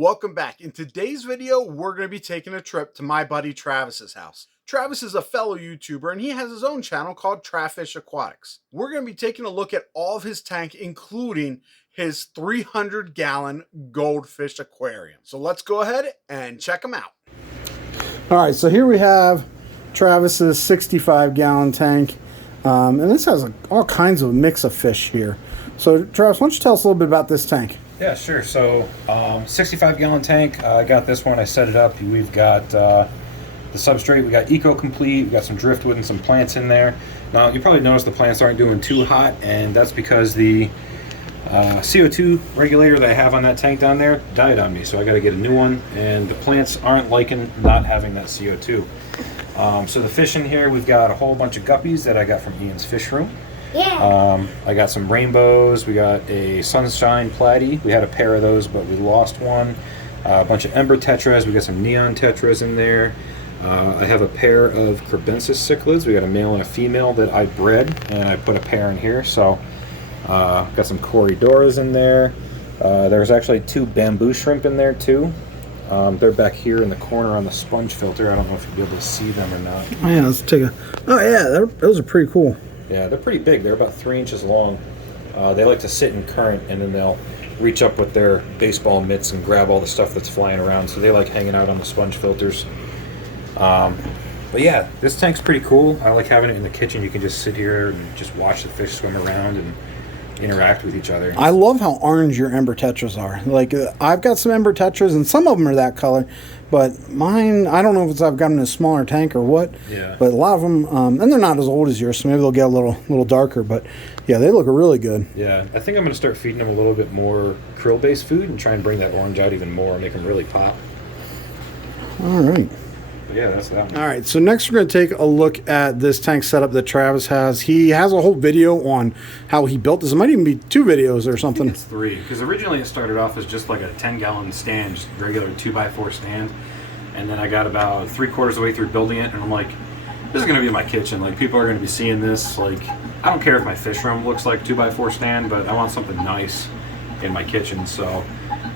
Welcome back. In today's video, we're going to be taking a trip to my buddy Travis's house. Travis is a fellow YouTuber and he has his own channel called Trafish Aquatics. We're going to be taking a look at all of his tank, including his 300-gallon Goldfish aquarium. So let's go ahead and check him out. All right, so here we have Travis's 65-gallon tank. And this has all kinds of mix of fish here. So Travis, why don't you tell us a little bit about this tank? Yeah, sure. So 65-gallon tank. I got this one. I set it up. We've got the substrate. We got Eco Complete. We got some driftwood and some plants in there. Now you probably noticed the plants aren't doing too hot, and that's because the CO2 regulator that I have on that tank down there died on me. So I got to get a new one, and the plants aren't liking not having that CO2. So the fish in here, we've got a whole bunch of guppies that I got from Ian's Fishroom. Yeah. I got some rainbows. We got a sunshine platy. We had a pair of those, but we lost one. A bunch of ember tetras. We got some neon tetras in there. I have a pair of crebensis cichlids. We got a male and a female that I bred, and I put a pair in here. So got some corydoras in there. There's actually 2 bamboo shrimp in there too. They're back here in the corner on the sponge filter. I don't know if you'll be able to see them or not. Oh yeah, let's take a. Oh yeah, those are pretty cool. Yeah, they're pretty big. They're about 3 inches long. They like to sit in current, and then they'll reach up with their baseball mitts and grab all the stuff that's flying around. So they like hanging out on the sponge filters. But yeah, this tank's pretty cool. I like having it in the kitchen. You can just sit here and just watch the fish swim around and interact with each other. I love how orange your ember tetras are. Like I've got some ember tetras, and some of them are that color. But mine, I don't know if it's I've got them in a smaller tank or what. Yeah. But a lot of them, and they're not as old as yours, so maybe they'll get a little darker. But yeah, they look really good. Yeah, I think I'm going to start feeding them a little bit more krill-based food and try and bring that orange out even more, make them really pop. All right. But yeah, that's that one. All right, so next we're going to take a look at this tank setup that Travis has. He has a whole video on how he built this. It might even be 2 videos or something. I think it's 3, because originally it started off as just like a 10-gallon stand, just regular 2x4 stand. And then I got about 3/4 of the way through building it, and I'm like, this is going to be my kitchen. Like, people are going to be seeing this. Like, I don't care if my fish room looks like 2x4 stand, but I want something nice in my kitchen. So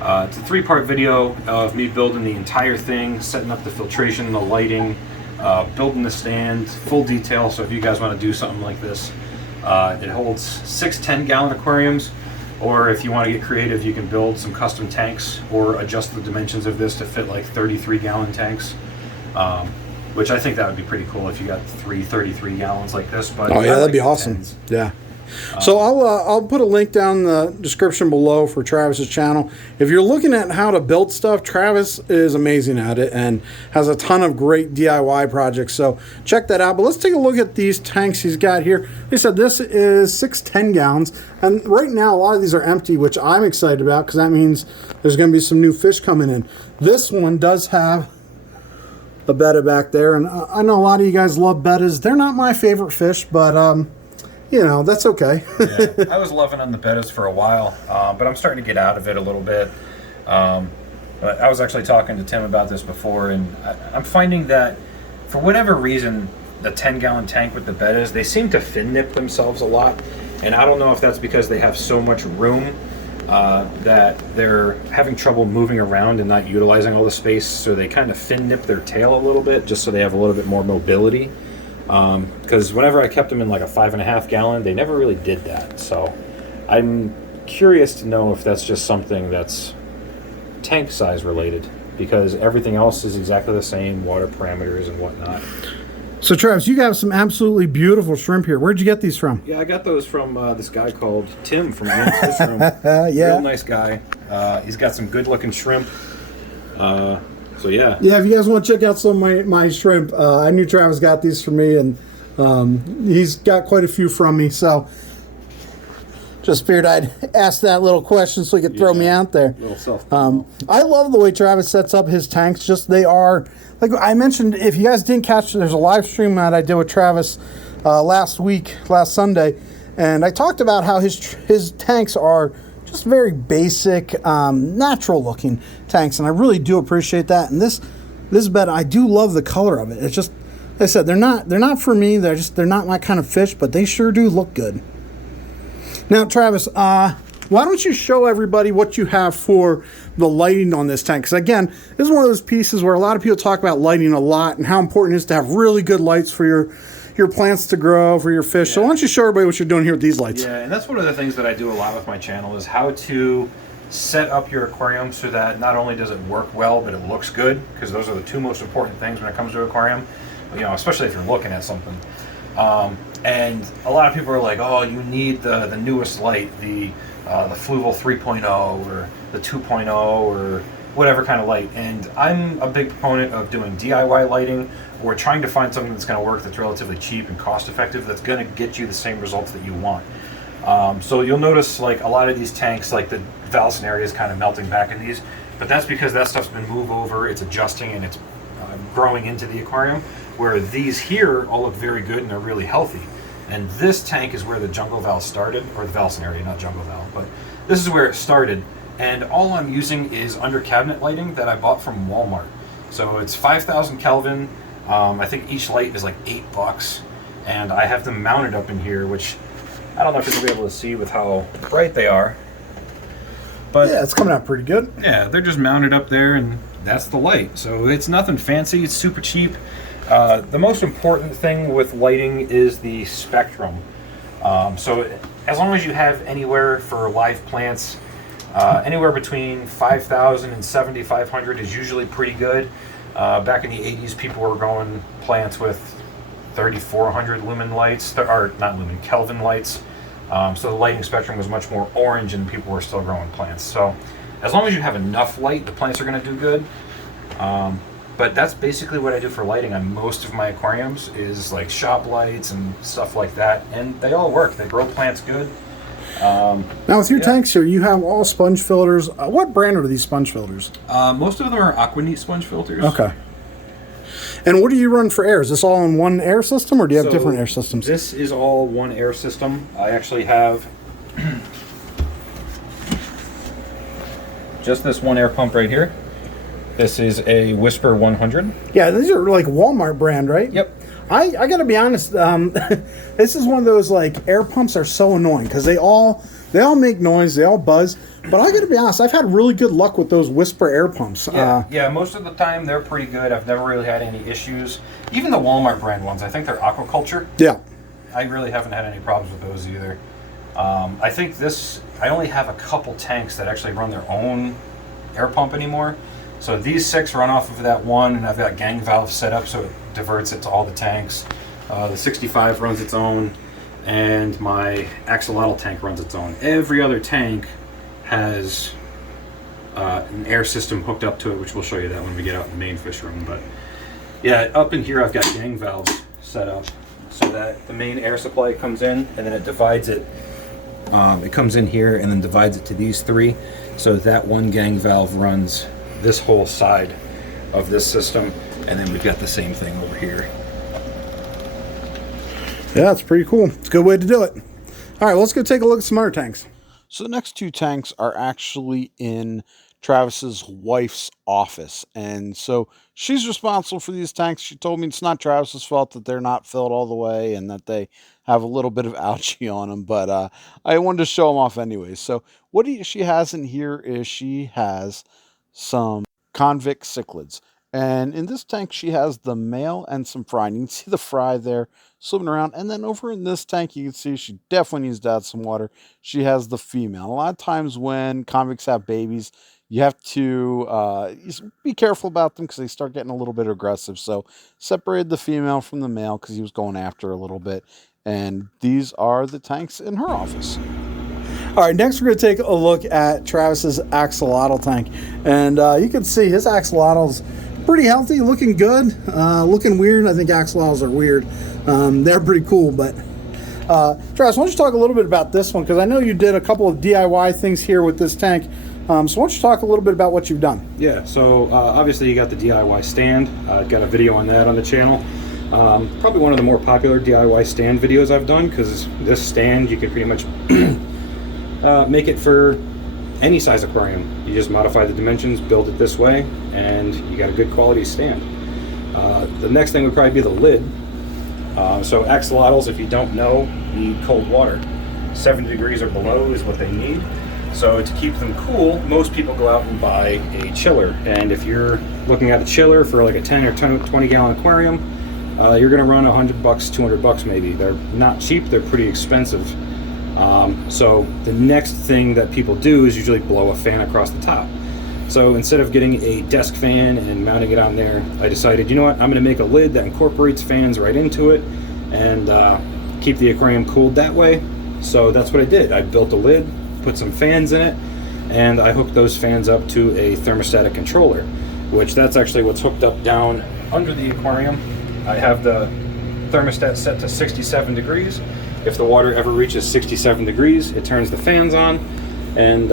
it's a 3-part video of me building the entire thing, setting up the filtration, the lighting, building the stand, full detail. So if you guys want to do something like this, it holds 6 10-gallon aquariums. Or if you want to get creative, you can build some custom tanks or adjust the dimensions of this to fit like 33-gallon tanks, which I think that would be pretty cool if you got 3 33 gallons like this. But oh yeah, that'd be awesome. 10s. Yeah. So I'll put a link down in the description below for Travis's channel. If you're looking at how to build stuff, Travis is amazing at it and has a ton of great DIY projects. So check that out. But let's take a look at these tanks he's got here. He said this is 6 10-gallons. And right now, a lot of these are empty, which I'm excited about because that means there's going to be some new fish coming in. This one does have a betta back there. And I know a lot of you guys love bettas. They're not my favorite fish, but you know, that's okay. Yeah, I was loving on the bettas for a while, but I'm starting to get out of it a little bit. But I was actually talking to Tim about this before, and I'm finding that for whatever reason, the 10-gallon tank with the bettas, they seem to fin nip themselves a lot. And I don't know if that's because they have so much room that they're having trouble moving around and not utilizing all the space, so they kind of fin nip their tail a little bit just so they have a little bit more mobility. Because whenever I kept them in like a 5.5 gallon, they never really did that. So I'm curious to know if that's just something that's tank size related, because everything else is exactly the same, water parameters and whatnot. So Travis, you have some absolutely beautiful shrimp here. Where'd you get these from? Yeah, I got those from this guy called Tim from Ian's Fishroom. Yeah. Real nice guy. He's got some good looking shrimp. So yeah. Yeah, if you guys want to check out some of my shrimp, I knew Travis got these for me, and he's got quite a few from me. So just figured I'd ask that little question so he could throw me out there. I love the way Travis sets up his tanks. Just they are, like I mentioned, if you guys didn't catch, there's a live stream that I did with Travis last Sunday, and I talked about how his tanks are just very basic, natural looking tanks, and I really do appreciate that. And this bed, I do love the color of it. It's just, like I said, they're not for me. They're not my kind of fish, but they sure do look good. Now, Travis, why don't you show everybody what you have for the lighting on this tank? Because again, this is one of those pieces where a lot of people talk about lighting a lot and how important it is to have really good lights for your plants to grow, for your fish. So why don't you show everybody what you're doing here with these lights? Yeah, and that's one of the things that I do a lot with my channel is how to set up your aquarium so that not only does it work well, but it looks good, because those are the two most important things when it comes to aquarium, you know, especially if you're looking at something. And a lot of people are like, oh, you need the newest light, the Fluval 3.0 or the 2.0 or whatever kind of light. And I'm a big proponent of doing DIY lighting, or trying to find something that's going to work that's relatively cheap and cost effective, that's going to get you the same results that you want. So you'll notice like a lot of these tanks, like the valve area is kind of melting back in these, but that's because that stuff's been moved over, it's adjusting, and it's growing into the aquarium, where these here all look very good and they're really healthy. And this tank is where the jungle valve started, or the valve area, not jungle valve, but this is where it started. And all I'm using is under cabinet lighting that I bought from Walmart. So it's 5,000 Kelvin. I think each light is like $8, and I have them mounted up in here, which I don't know if you're gonna be able to see with how bright they are. But yeah, it's coming out pretty good. Yeah, they're just mounted up there, and that's the light. So it's nothing fancy, it's super cheap. The most important thing with lighting is the spectrum. So as long as you have anywhere for live plants, anywhere between 5,000 and 7,500 is usually pretty good. Back in the 80s, people were growing plants with 3,400 lumen lights, or not lumen, Kelvin lights. So the lighting spectrum was much more orange, and people were still growing plants. So as long as you have enough light, the plants are going to do good. But that's basically what I do for lighting on most of my aquariums, is like shop lights and stuff like that, and they all work. They grow plants good. Now with your tanks here, you have all sponge filters. What brand are these sponge filters? Most of them are Aquaneat sponge filters. Okay. And what do you run for air? Is this all in one air system, or do you have different air systems? This is all one air system. I actually have just this one air pump right here. This is a Whisper 100. Yeah, these are like Walmart brand, right? Yep. I gotta be honest, this is one of those, like, air pumps are so annoying because they all make noise, they all buzz. But I gotta be honest, I've had really good luck with those Whisper air pumps. Yeah, most of the time they're pretty good. I've never really had any issues. Even the Walmart brand ones, I think they're aquaculture. Yeah. I really haven't had any problems with those either. I think I only have a couple tanks that actually run their own air pump anymore. So these 6 run off of that one, and I've got gang valves set up so it diverts it to all the tanks. The 65 runs its own, and my Axolotl tank runs its own. Every other tank has an air system hooked up to it, which we'll show you that when we get out in the main fish room. But yeah, up in here I've got gang valves set up so that the main air supply comes in, and then it divides it. It comes in here and then divides it to these 3, so that one gang valve runs this whole side of this system, and then we've got the same thing over here. Yeah, it's pretty cool. It's a good way to do it. All right, let's go take a look at some other tanks. So the next 2 tanks are actually in Travis's wife's office, and so she's responsible for these tanks. She told me it's not Travis's fault that they're not filled all the way and that they have a little bit of algae on them, but I wanted to show them off anyways. So what she has in here is she has some convict cichlids, and in this tank she has the male and some fry, and you can see the fry there swimming around. And then over in this tank you can see she definitely needs to add some water. She has the female. A lot of times when convicts have babies, you have to be careful about them because they start getting a little bit aggressive. So separated the female from the male because he was going after her a little bit. And these are the tanks in her office. All right, next we're going to take a look at Travis's axolotl tank. And you can see his axolotl's pretty healthy, looking good, looking weird. I think axolotls are weird. They're pretty cool, but Travis, why don't you talk a little bit about this one? Because I know you did a couple of DIY things here with this tank. So why don't you talk a little bit about what you've done? Yeah, so obviously you got the DIY stand. I've got a video on that on the channel. Probably one of the more popular DIY stand videos I've done, because this stand you can pretty much make it for any size aquarium. You just modify the dimensions, build it this way, and you got a good quality stand. The next thing would probably be the lid. So axolotls, if you don't know, need cold water. 70 degrees or below is what they need. So to keep them cool, most people go out and buy a chiller. And if you're looking at a chiller for like a 10 or 20 gallon aquarium, you're gonna run $100, $200 maybe. They're not cheap, they're pretty expensive. So the next thing that people do is usually blow a fan across the top. So instead of getting a desk fan and mounting it on there, I decided, you know what, I'm gonna make a lid that incorporates fans right into it and keep the aquarium cooled that way. So that's what I did. I built a lid, put some fans in it, and I hooked those fans up to a thermostatic controller, which that's actually what's hooked up down under the aquarium. I have the thermostat set to 67 degrees. If the water ever reaches 67 degrees, it turns the fans on and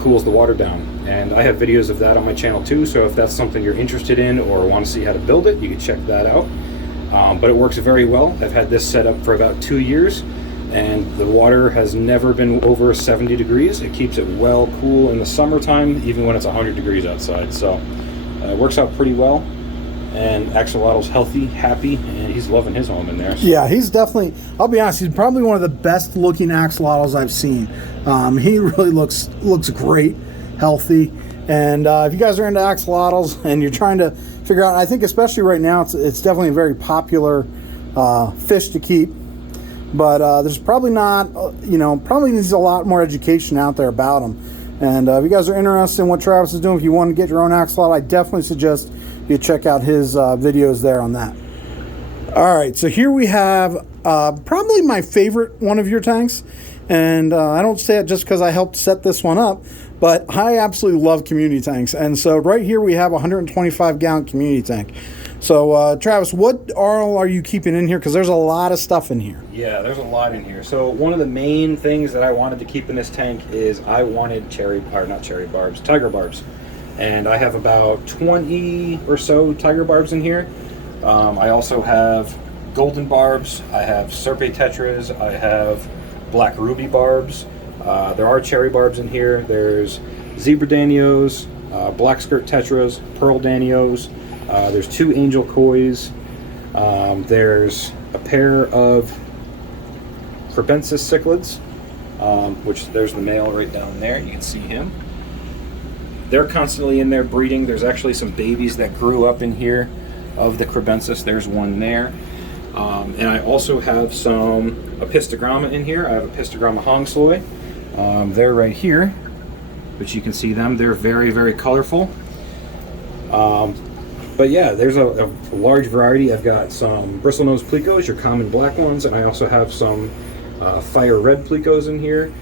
cools the water down. And I have videos of that on my channel too, so if that's something you're interested in or want to see how to build it, you can check that out. But it works very well. I've had this set up for about 2 years, and the water has never been over 70 degrees. It keeps it well cool in the summertime, even when it's 100 degrees outside. So it works out pretty well. And Axolotls healthy, happy, and he's loving his home in there. So. Yeah, he's definitely, I'll be honest, he's probably one of the best looking axolotls I've seen. He really looks great, healthy. And if you guys are into axolotls and you're trying to figure out, I think especially right now, it's definitely a very popular fish to keep. But there's probably not, probably needs a lot more education out there about them. And if you guys are interested in what Travis is doing, if you want to get your own axolotl, I definitely suggest you check out his videos there on that. All right, so here we have probably my favorite one of your tanks. And I don't say it just because I helped set this one up, but I absolutely love community tanks. And so right here we have a 125 gallon community tank. So Travis, what all are you keeping in here? Because there's a lot of stuff in here. Yeah, there's a lot in here. So one of the main things that I wanted to keep in this tank is I wanted tiger barbs. And I have about 20 or so tiger barbs in here. I also have golden barbs, I have serpe tetras, I have black ruby barbs. There are cherry barbs in here. There's zebra danios, black skirt tetras, pearl danios. There's 2 angel kois. There's a pair of crebensis cichlids, which there's the male right down there. You can see him. They're constantly in there breeding. There's actually some babies that grew up in here of the crebensis. There's one there. And I also have some apistogramma in here. I have apistogramma hongsloi. They're right here, which you can see them. They're very, very colorful. But yeah, there's a large variety. I've got some bristlenose plecos, your common black ones, and I also have some fire red plecos in here.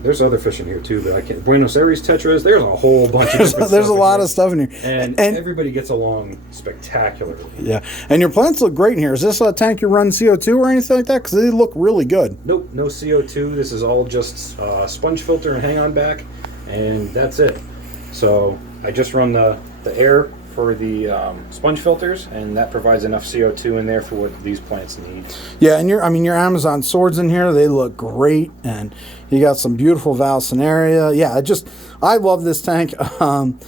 There's other fish in here too, but I can't. Buenos Aires tetras. There's a whole bunch of different There's a lot here. of stuff in here, and everybody gets along spectacularly. Yeah, and your plants look great in here. Is this a tank you run CO2 or anything like that? Because they look really good. Nope, no CO2. This is all just sponge filter and hang on back, and that's it. So I just run the air for the sponge filters, and that provides enough CO2 in there for what these plants need. Yeah, and your Amazon swords in here, they look great, and you got some beautiful Valsinaria. Yeah, I love this tank. I'm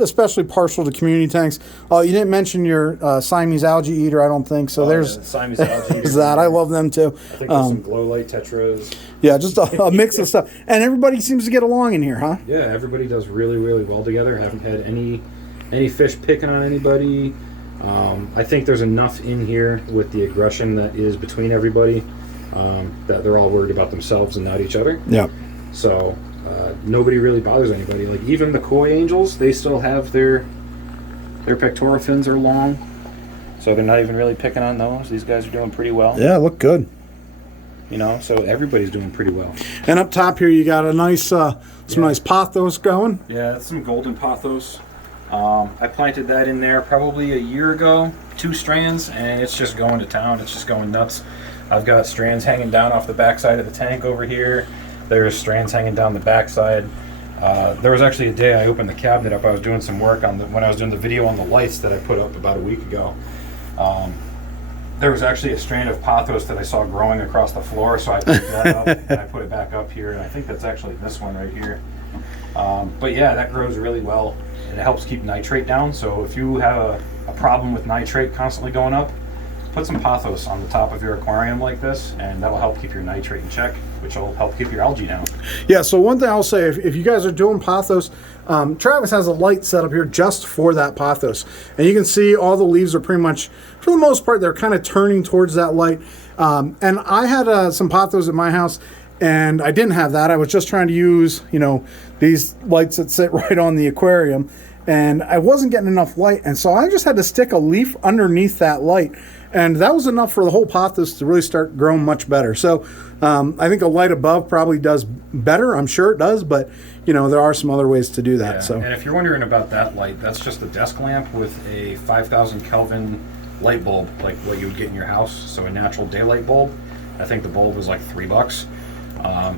especially partial to community tanks. Oh, you didn't mention your Siamese algae eater, I don't think. So there's Siamese algae eater. that. I love them too. I think there's some glow light tetras. Yeah, just a mix of stuff. And everybody seems to get along in here, huh? Yeah, everybody does really, really well together. I haven't had any fish picking on anybody. I think there's enough in here with the aggression that is between everybody that they're all worried about themselves and not each other. Yeah. So nobody really bothers anybody. Like even the koi angels, they still have their pectoral fins are long, so they're not even really picking on those. These guys are doing pretty well. Yeah, look good. So everybody's doing pretty well. And up top here, you got a nice nice pothos going. Yeah, that's some golden pothos. I planted that in there probably a year ago, 2 strands, and it's just going to town. It's just going nuts. I've got strands hanging down off the backside of the tank over here. There's strands hanging down the backside. There was actually a day I opened the cabinet up. I was doing some work when I was doing the video on the lights that I put up about a week ago. There was actually a strand of pothos that I saw growing across the floor, so I picked that up and I put it back up here, and I think that's actually this one right here. But yeah, that grows really well, and it helps keep nitrate down. So if you have a problem with nitrate constantly going up, put some pothos on the top of your aquarium like this, and that'll help keep your nitrate in check, which will help keep your algae down. Yeah, so one thing I'll say, if you guys are doing pothos, Travis has a light set up here just for that pothos. And you can see all the leaves are pretty much, for the most part, they're kind of turning towards that light. And I had some pothos at my house, and I didn't have that. I was just trying to use, you know, these lights that sit right on the aquarium, and I wasn't getting enough light, and so I just had to stick a leaf underneath that light, and that was enough for the whole pothos to really start growing much better. So I think a light above probably does better. I'm sure it does, but you know, there are some other ways to do that. Yeah, so, and if you're wondering about that light, that's just a desk lamp with a 5,000 Kelvin light bulb, like what you would get in your house. So a natural daylight bulb. I think the bulb was like $3.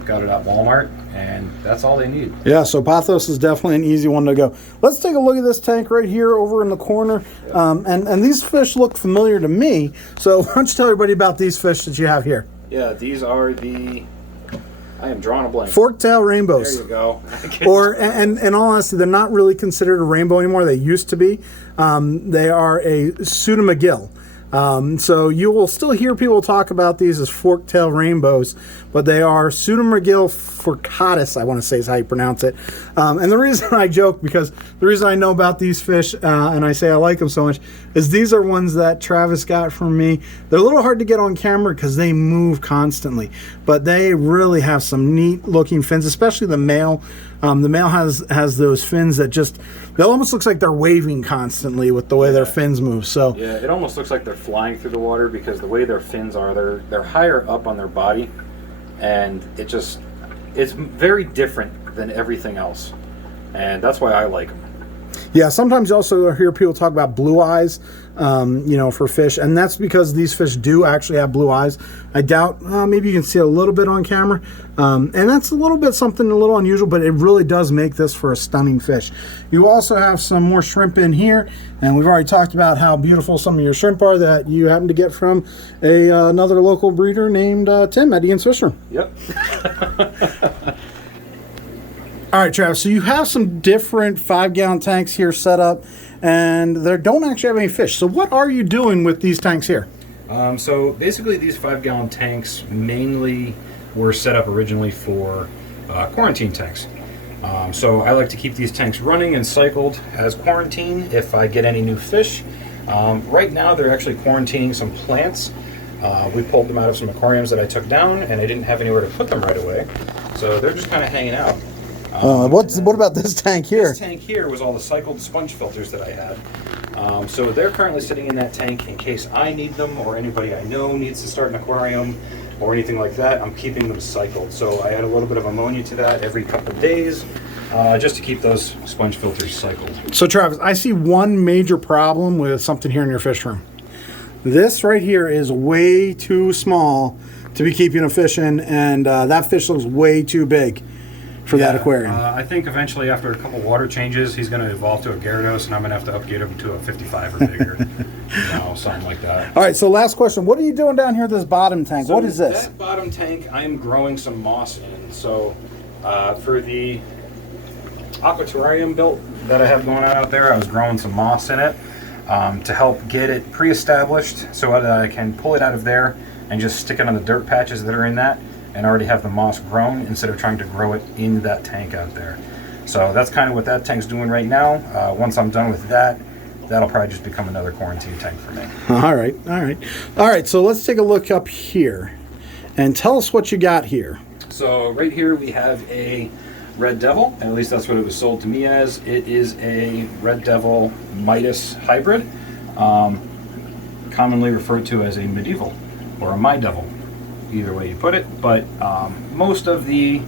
Got it at Walmart, and that's all they need. yeah, so pothos is definitely an easy one to go. Let's take a look at this tank right here over in the corner. And these fish look familiar to me. So why don't you tell everybody about these fish that you have here? Yeah, these are the, I am drawing a blank. Fork-tail rainbows. There you go. Or, and in all honesty, they're not really considered a rainbow anymore. They used to be. They are a pseudomcgill. So you will still hear people talk about these as fork-tail rainbows, but they are Pseudomcgill forcatus, I want to say is how you pronounce it. And the reason I joke, because the reason I know about these fish, and I say I like them so much, is these are ones that Travis got from me. They're a little hard to get on camera because they move constantly, but they really have some neat looking fins, especially the male. The male has those fins that just, they almost looks like they're waving constantly with the way their fins move. So yeah, it almost looks like they're flying through the water because the way their fins are, they're higher up on their body, and it's very different than everything else, and that's why I like them. yeah, sometimes you also hear people talk about blue eyes, you know, for fish, and that's because these fish do actually have blue eyes. I doubt, maybe you can see a little bit on camera, and that's a little bit something a little unusual, but it really does make this for a stunning fish. You also have some more shrimp in here, and we've already talked about how beautiful some of your shrimp are that you happen to get from another local breeder named Tim at Ian's Fishroom. Yep. All right, Travis, so you have some different 5-gallon tanks here set up, and they don't actually have any fish. So what are you doing with these tanks here? So basically these 5-gallon tanks mainly were set up originally for quarantine tanks. So I like to keep these tanks running and cycled as quarantine if I get any new fish. Right now they're actually quarantining some plants. We pulled them out of some aquariums that I took down, and I didn't have anywhere to put them right away. So they're just kind of hanging out. What about this tank here? This tank here was all the cycled sponge filters that I had. So they're currently sitting in that tank in case I need them or anybody I know needs to start an aquarium or anything like that. I'm keeping them cycled. So I add a little bit of ammonia to that every couple of days just to keep those sponge filters cycled. So Travis, I see one major problem with something here in your fish room. This right here is way too small to be keeping a fish in, and that fish looks way too big for that aquarium. I think eventually after a couple water changes, he's going to evolve to a Gyarados, and I'm going to have to upgrade him to a 55 or bigger, you know, something like that. All right, so last question. What are you doing down here at this bottom tank? So what is this? That bottom tank, I'm growing some moss in. So for the aquaterrarium built that I have going on out there, I was growing some moss in it to help get it pre-established so that I can pull it out of there and just stick it on the dirt patches that are in that and already have the moss grown instead of trying to grow it in that tank out there. So that's kind of what that tank's doing right now. Once I'm done with that, that'll probably just become another quarantine tank for me. All right, all right. All right, so let's take a look up here and tell us what you got here. So right here we have a Red Devil, at least that's what it was sold to me as. It is a Red Devil Midas hybrid, commonly referred to as a medieval or a my devil, either way you put it. But most of the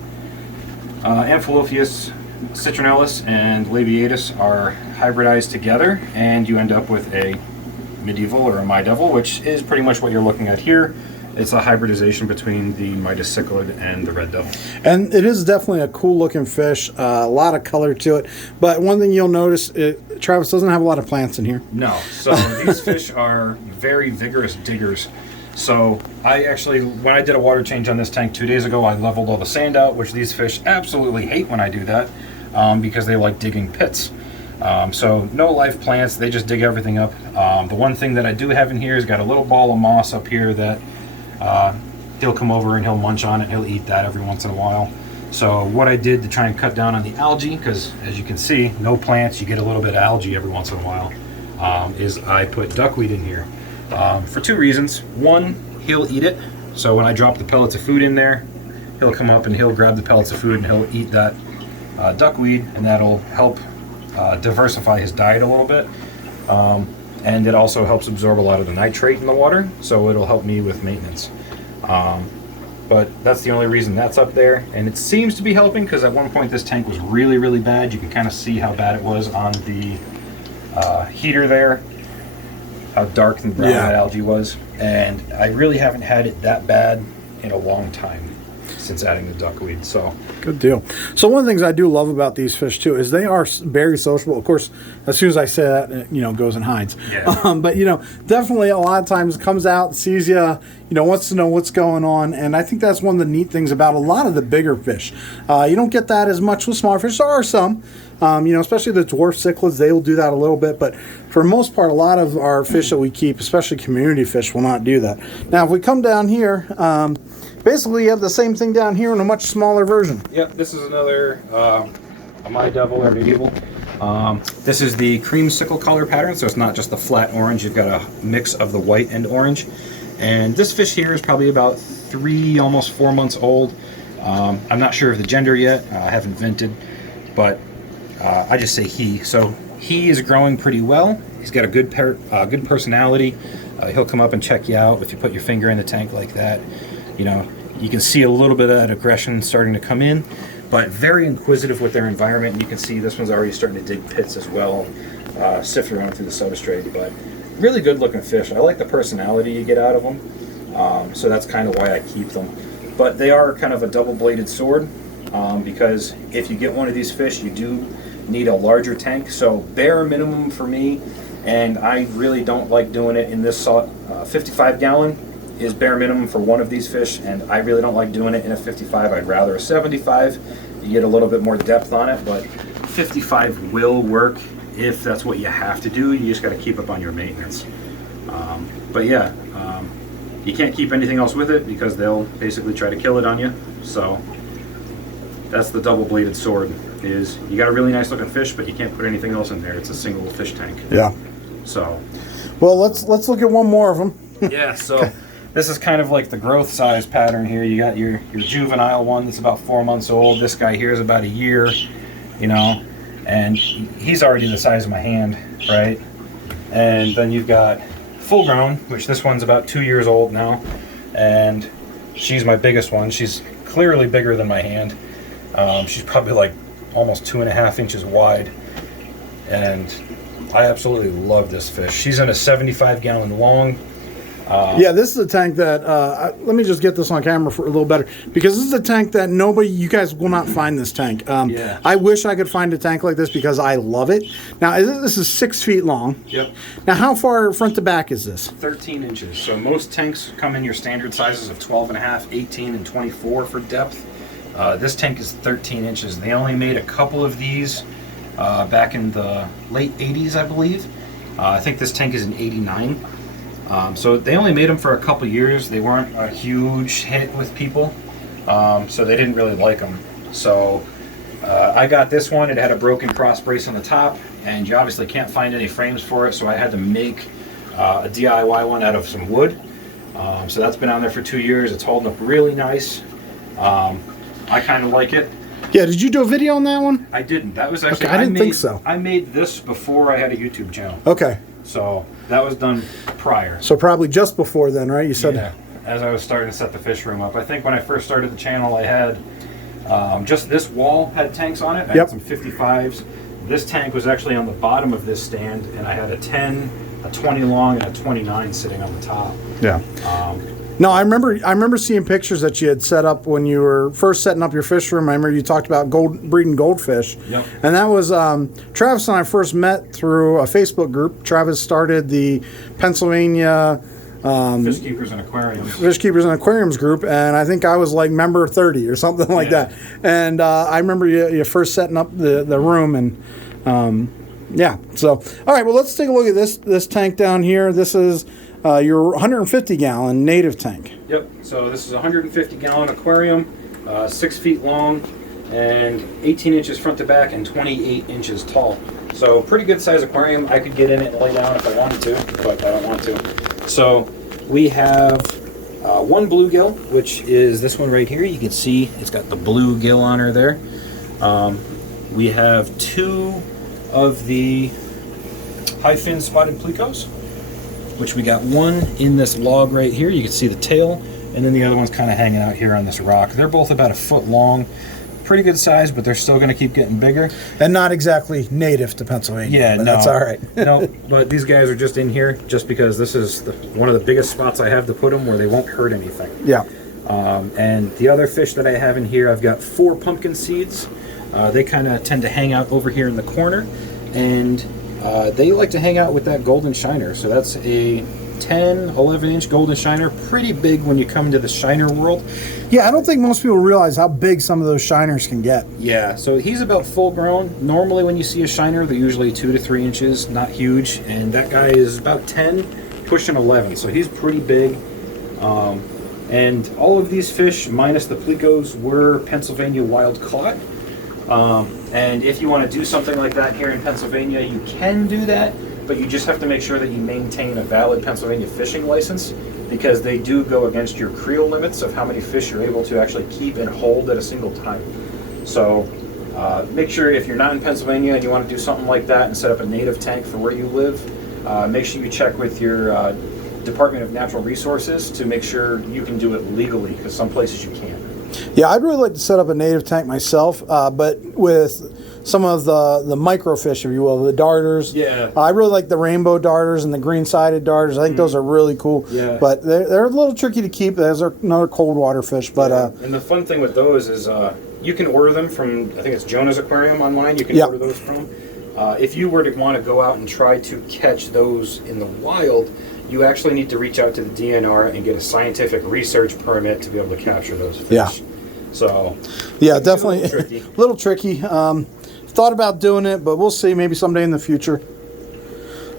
Amphilophus citronellus and labiatus are hybridized together, and you end up with a medieval or a my devil, which is pretty much what you're looking at here. It's a hybridization between the Midas cichlid and the Red Devil. And it is definitely a cool looking fish, a lot of color to it. But one thing you'll notice, Travis doesn't have a lot of plants in here. No, so these fish are very vigorous diggers. So I actually, when I did a water change on this tank 2 days ago, I leveled all the sand out, which these fish absolutely hate when I do that because they like digging pits. So no live plants, they just dig everything up. The one thing that I do have in here is got a little ball of moss up here that he'll come over and he'll munch on it. He'll eat that every once in a while. So what I did to try and cut down on the algae, because as you can see, no plants, you get a little bit of algae every once in a while, is I put duckweed in here for two reasons. One, he'll eat it. So when I drop the pellets of food in there, he'll come up and he'll grab the pellets of food and he'll eat that duckweed, and that'll help diversify his diet a little bit. And it also helps absorb a lot of the nitrate in the water, so it'll help me with maintenance. But that's the only reason that's up there, and it seems to be helping because at one point this tank was really, really bad. You can kind of see how bad it was on the heater there, how dark and brown that algae was, and I really haven't had it that bad in a long time since adding the duckweed. So good deal. So one of the things I do love about these fish too is they are very sociable. Of course, as soon as I say that, it goes and hides. Yeah. But definitely a lot of times comes out, sees you, wants to know what's going on, and I think that's one of the neat things about a lot of the bigger fish. You don't get that as much with smaller fish. There are some, especially the dwarf cichlids, they will do that a little bit, but for the most part, a lot of our fish that we keep, especially community fish, will not do that. Now, if we come down here, basically, you have the same thing down here in a much smaller version. Yep, this is another My Devil or Medieval. This is the creamsicle color pattern, so it's not just the flat orange. You've got a mix of the white and orange. And this fish here is probably about 3, almost 4 months old. I'm not sure of the gender yet. I haven't vented, but I just say he. So he is growing pretty well. He's got a good personality. He'll come up and check you out if you put your finger in the tank like that. You can see a little bit of that aggression starting to come in, but very inquisitive with their environment. And you can see this one's already starting to dig pits as well, sifting around through the substrate. But really good looking fish. I like the personality you get out of them, so that's kind of why I keep them. But they are kind of a double-bladed sword, because if you get one of these fish, you do need a larger tank. So bare minimum for me, and I really don't like doing it in this 55 gallon. Is bare minimum for one of these fish, and I really don't like doing it in a 55. I'd rather a 75. You get a little bit more depth on it, but 55 will work if that's what you have to do. You just got to keep up on your maintenance. But yeah, you can't keep anything else with it because they'll basically try to kill it on you. So that's the double-bladed sword. Is you got a really nice looking fish, but you can't put anything else in there. It's a single fish tank. Yeah. So. Well, let's look at one more of them. Yeah. So. This is kind of like the growth size pattern here. You got your juvenile one that's about 4 months old. This guy here is about a year, and he's already the size of my hand, right? And then you've got full grown, which this one's about 2 years old now, and she's my biggest one. She's clearly bigger than my hand. She's probably like almost 2.5 inches wide, and I absolutely love this fish. She's in a 75 gallon long. Yeah, this is a tank that, let me just get this on camera for a little better, because this is a tank that you guys will not find this tank. Yeah. I wish I could find a tank like this because I love it. Now, this is 6 feet long. Yep. Now, how far front to back is this? 13 inches. So most tanks come in your standard sizes of 12.5, 18, and 24 for depth. This tank is 13 inches. They only made a couple of these back in the late 80s, I believe. I think this tank is in 89. So they only made them for a couple years. They weren't a huge hit with people, so they didn't really like them. So I got this one. It had a broken cross brace on the top, and you obviously can't find any frames for it, so I had to make a DIY one out of some wood. So that's been on there for 2 years. It's holding up really nice. I kind of like it. Yeah, did you do a video on that one? I didn't. That was actually... Okay, I didn't think so. I made this before I had a YouTube channel. Okay. So that was done prior. So probably just before then, right? You said. Yeah, as I was starting to set the fish room up. I think when I first started the channel, I had just this wall had tanks on it. I had some 55s. This tank was actually on the bottom of this stand, and I had a 10, a 20 long, and a 29 sitting on the top. Yeah. No, I remember seeing pictures that you had set up when you were first setting up your fish room. I remember you talked about breeding goldfish. Yep. And that was Travis and I first met through a Facebook group. Travis started the Pennsylvania Fish Keepers and Aquariums. Fish Keepers and Aquariums group, and I think I was like member 30 or something like that. And I remember you first setting up the room, and Yeah. So, all right. Well, let's take a look at this tank down here. This is your 150 gallon native tank. Yep. So this is a 150 gallon aquarium, 6 feet long, and 18 inches front to back, and 28 inches tall. So pretty good size aquarium. I could get in it and lay down if I wanted to, but I don't want to. So we have one bluegill, which is this one right here. You can see it's got the bluegill on her there. We have 2 of the high fin spotted plecos, which we got one in this log right here. You can see the tail, and then the other one's kind of hanging out here on this rock. They're both about a foot long. Pretty good size, but they're still going to keep getting bigger. And not exactly native to Pennsylvania. Yeah, no. That's all right. No, but these guys are just in here just because this is one of the biggest spots I have to put them where they won't hurt anything. Yeah. And the other fish that I have in here, I've got 4 pumpkin seeds. They kind of tend to hang out over here in the corner, and they like to hang out with that golden shiner. So that's a 10, 11 inch golden shiner. Pretty big when you come into the shiner world. Yeah, I don't think most people realize how big some of those shiners can get. Yeah, so he's about full grown. Normally when you see a shiner, they're usually 2 to 3 inches, not huge. And that guy is about 10, pushing 11. So he's pretty big. And all of these fish, minus the plecos, were Pennsylvania wild caught. And if you want to do something like that here in Pennsylvania, you can do that, but you just have to make sure that you maintain a valid Pennsylvania fishing license, because they do go against your creel limits of how many fish you're able to actually keep and hold at a single time. So make sure if you're not in Pennsylvania and you want to do something like that and set up a native tank for where you live, make sure you check with your Department of Natural Resources to make sure you can do it legally, because some places you can't. Yeah, I'd really like to set up a native tank myself, but with some of the microfish, if you will, the darters. Yeah. I really like the rainbow darters and the green-sided darters. I think those are really cool. Yeah. But they're a little tricky to keep. Those are another cold water fish. But and the fun thing with those is you can order them from, I think it's Jonah's Aquarium online. You can order those from. If you were to want to go out and try to catch those in the wild, you actually need to reach out to the DNR and get a scientific research permit to be able to capture those fish. Yeah. So yeah, definitely a little tricky. Thought about doing it, but we'll see. Maybe someday in the future.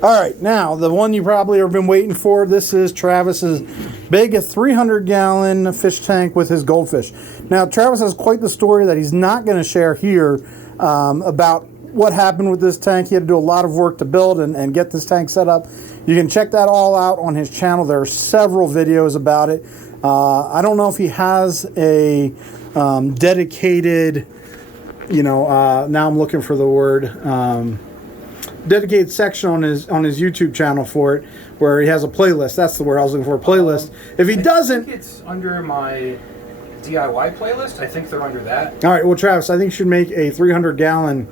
All right, now the one you probably have been waiting for. This is Travis's big 300-gallon fish tank with his goldfish. Now Travis has quite the story that he's not going to share here about what happened with this tank. He had to do a lot of work to build and get this tank set up. You can check that all out on his channel. There are several videos about it. I don't know if he has a dedicated, now I'm looking for the word, dedicated section on his YouTube channel for it, where he has a playlist. That's the word I was looking for, a playlist. If he doesn't... I think it's under my DIY playlist. I think they're under that. All right, well, Travis, I think you should make a 300-gallon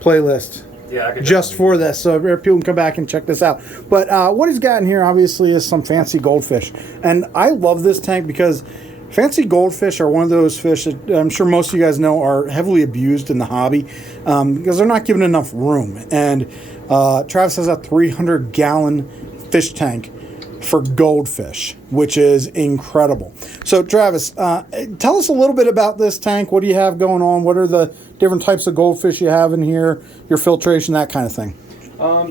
playlist. Yeah, I could just for this, so people can come back and check this out. But what he's got in here, obviously, is some fancy goldfish. And I love this tank because fancy goldfish are one of those fish that I'm sure most of you guys know are heavily abused in the hobby because they're not given enough room. And Travis has a 300-gallon fish tank for goldfish, which is incredible. So Travis, tell us a little bit about this tank. What do you have going on? What are the different types of goldfish you have in here, your filtration, that kind of thing?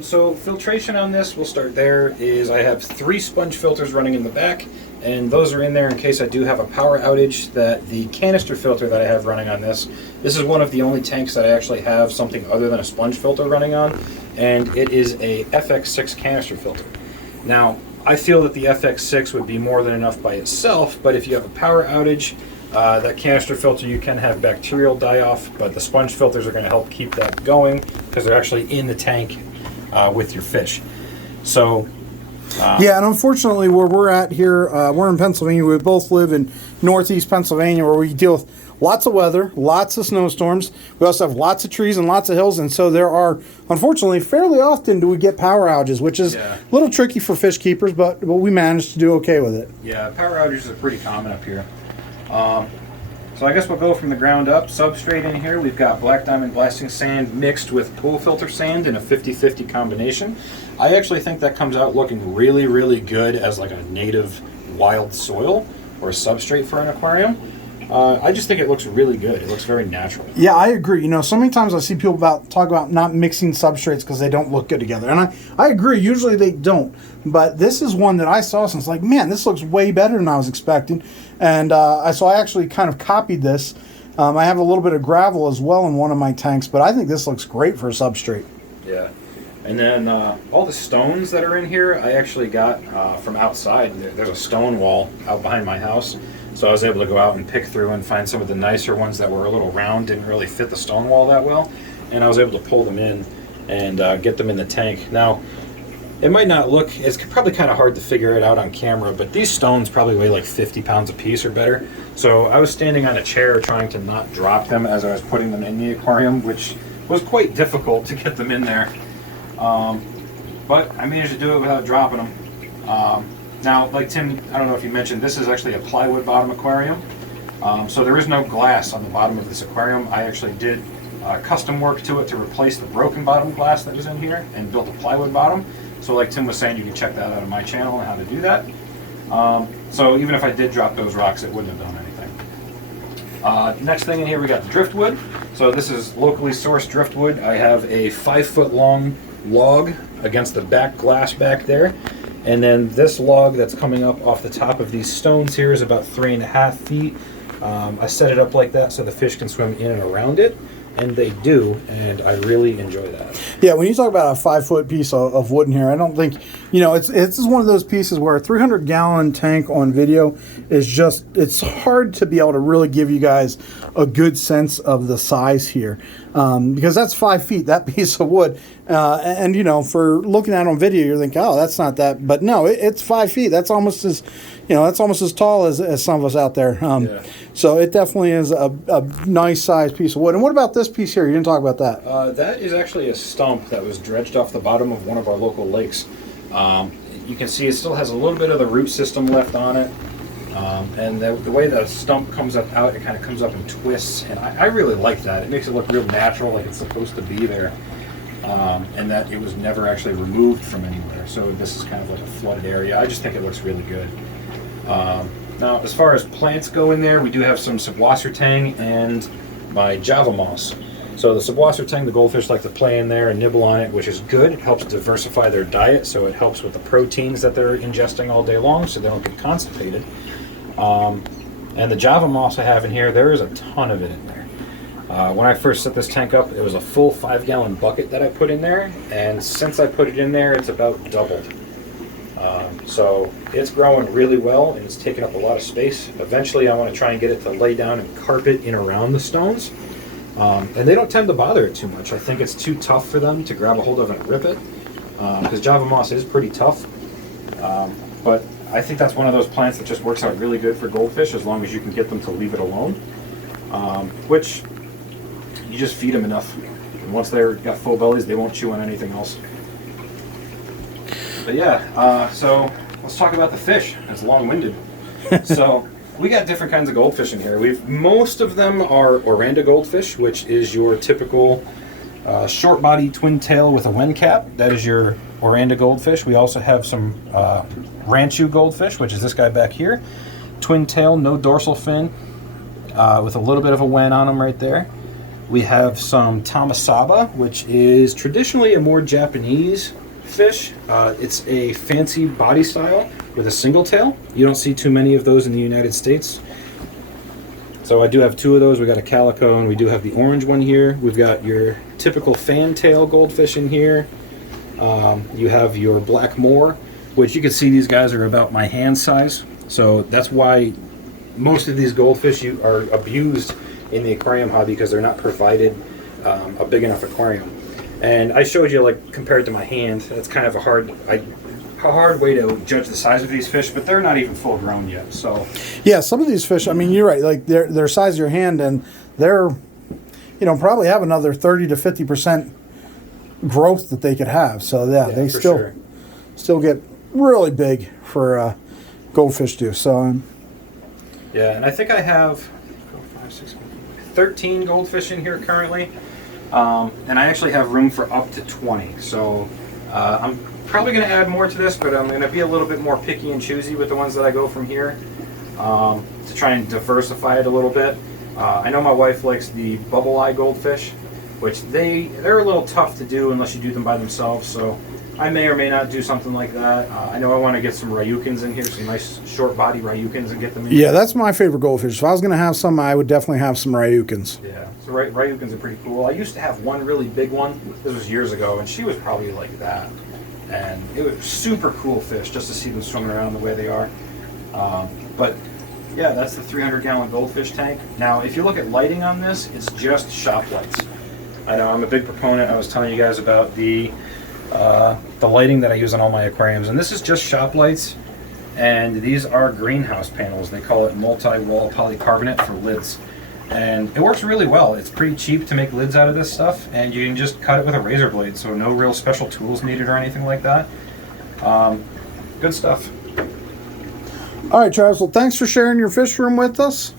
So filtration on this, we'll start there, is I have 3 sponge filters running in the back, and those are in there in case I do have a power outage. That the canister filter that I have running on this is one of the only tanks that I actually have something other than a sponge filter running on, and it is a FX6 canister filter. Now, I feel that the FX6 would be more than enough by itself, but if you have a power outage, that canister filter, you can have bacterial die-off, but the sponge filters are going to help keep that going because they're actually in the tank with your fish. So yeah, and unfortunately where we're at here, we're in Pennsylvania. We both live in northeast Pennsylvania, where we deal with lots of weather, lots of snowstorms. We also have lots of trees and lots of hills, and so there are, unfortunately, fairly often do we get power outages, which is a little tricky for fish keepers, but we managed to do okay with it. Yeah, power outages are pretty common up here. So I guess we'll go from the ground up. Substrate in here, we've got black diamond blasting sand mixed with pool filter sand in a 50-50 combination. I actually think that comes out looking really, really good as like a native wild soil or a substrate for an aquarium. I just think it looks really good. It looks very natural. Yeah, I agree. You know, so many times I see people talk about not mixing substrates because they don't look good together. And I agree. Usually they don't. But this is one that I saw and it's like, man, this looks way better than I was expecting. And so I actually kind of copied this. I have a little bit of gravel as well in one of my tanks, but I think this looks great for a substrate. Yeah. And then all the stones that are in here, I actually got from outside. There's a stone wall out behind my house. So I was able to go out and pick through and find some of the nicer ones that were a little round, didn't really fit the stone wall that well. And I was able to pull them in and get them in the tank. Now, it might not look, it's probably kind of hard to figure it out on camera, but these stones probably weigh like 50 pounds a piece or better. So I was standing on a chair trying to not drop them as I was putting them in the aquarium, which was quite difficult to get them in there. But I managed to do it without dropping them. Now, like Tim, I don't know if you mentioned, this is actually a plywood bottom aquarium. So there is no glass on the bottom of this aquarium. I actually did custom work to it to replace the broken bottom glass that was in here and built a plywood bottom. So like Tim was saying, you can check that out on my channel and how to do that. So even if I did drop those rocks, it wouldn't have done anything. Next thing in here, we got the driftwood. So this is locally sourced driftwood. I have a 5-foot long log against the back glass back there. And then this log that's coming up off the top of these stones here is about 3.5 feet. I set it up like that so the fish can swim in and around it, and they do, and I really enjoy that. Yeah, when you talk about a 5-foot piece of wood in here, I don't think, you know, it's one of those pieces where a 300-gallon tank on video is just, it's hard to be able to really give you guys a good sense of the size here. Because that's 5 feet, that piece of wood. And, you know, for looking at it on video, you're thinking, oh, that's not that. But no, it's 5 feet. That's almost as, you know, that's almost as tall as some of us out there. Yeah. So it definitely is a nice size piece of wood. And what about this piece here? You didn't talk about that. That is actually a stump that was dredged off the bottom of one of our local lakes. You can see it still has a little bit of the root system left on it. And the way the stump comes up out, it kind of comes up and twists. And I really like that. It makes it look real natural, like it's supposed to be there. And that it was never actually removed from anywhere. So this is kind of like a flooded area. I just think it looks really good. Now, as far as plants go in there, we do have some subwasser tang and my Java moss. So the subwasser tang, the goldfish like to play in there and nibble on it, which is good. It helps diversify their diet, so it helps with the proteins that they're ingesting all day long, so they don't get constipated. And the Java moss I have in here, there is a ton of it in there. When I first set this tank up, it was a full 5-gallon bucket that I put in there, and since I put it in there, it's about doubled. So it's growing really well, and it's taking up a lot of space. Eventually, I want to try and get it to lay down and carpet in around the stones. And they don't tend to bother it too much. I think it's too tough for them to grab a hold of and rip it, because Java moss is pretty tough. But I think that's one of those plants that just works out really good for goldfish as long as you can get them to leave it alone. Which you just feed them enough. And once they've got full bellies, they won't chew on anything else. But yeah, so let's talk about the fish. It's long-winded. So we got different kinds of goldfish in here. Most of them are Oranda goldfish, which is your typical short body twin tail with a wen cap. That is your Oranda goldfish. We also have some Ranchu goldfish, which is this guy back here. Twin tail, no dorsal fin, with a little bit of a wen on them right there. We have some Tamasaba, which is traditionally a more Japanese fish. It's a fancy body style with a single tail. You don't see too many of those in the United States. So I do have 2 of those. We got a calico and we do have the orange one here. We've got your typical fantail goldfish in here. You have your black moor, which you can see these guys are about my hand size. So that's why most of these goldfish are abused in the aquarium hobby, because they're not provided a big enough aquarium. And I showed you, like, compared to my hand, that's kind of a hard way to judge the size of these fish, but they're not even full grown yet. So yeah, some of these fish, I mean, you're right, like they're size of your hand, and they're, you know, probably have another 30 to 50% growth that they could have. So yeah, they still get really big for goldfish do. So yeah, and I think I have 13 goldfish in here currently. And I actually have room for up to 20. So I'm probably going to add more to this, but I'm going to be a little bit more picky and choosy with the ones that I go from here. to try and diversify it a little bit. I know my wife likes the bubble eye goldfish, which they're a little tough to do unless you do them by themselves, so I may or may not do something like that. I know I want to get some Ryukins in here, some nice short body Ryukins, and get them in. Yeah, that's my favorite goldfish. If I was going to have some, I would definitely have some Ryukins. Yeah, so Ryukins are pretty cool. I used to have one really big one. This was years ago, and she was probably like that. And it was super cool fish just to see them swimming around the way they are. But yeah, that's the 300-gallon goldfish tank. Now, if you look at lighting on this, it's just shop lights. I know I'm a big proponent. I was telling you guys about the lighting that I use on all my aquariums, and this is just shop lights, and these are greenhouse panels. They call it multi-wall polycarbonate for lids, and it works really well. It's pretty cheap to make lids out of this stuff, and you can just cut it with a razor blade, so no real special tools needed or anything like that. Good stuff. All right, Travis, well, thanks for sharing your fish room with us.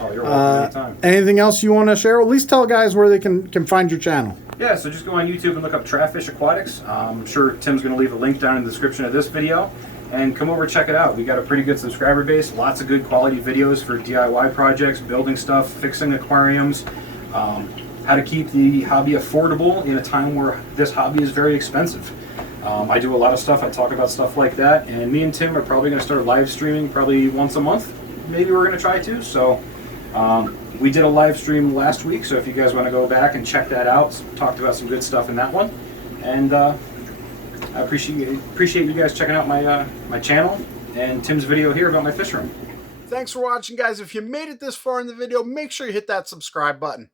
Oh, you're welcome anytime. Anything else you want to share? At least tell guys where they can find your channel. Yeah, so just go on YouTube and look up Trafish Aquatics. I'm sure Tim's going to leave a link down in the description of this video. And come over and check it out. We got a pretty good subscriber base, lots of good quality videos for DIY projects, building stuff, fixing aquariums, how to keep the hobby affordable in a time where this hobby is very expensive. I do a lot of stuff. I talk about stuff like that. And me and Tim are probably going to start live streaming probably once a month. Maybe we're going to try to. So we did a live stream last week, so if you guys want to go back and check that out, talked about some good stuff in that one. And I appreciate you guys checking out my channel and Tim's video here about my fish room. Thanks for watching, guys. If you made it this far in the video, make sure you hit that subscribe button.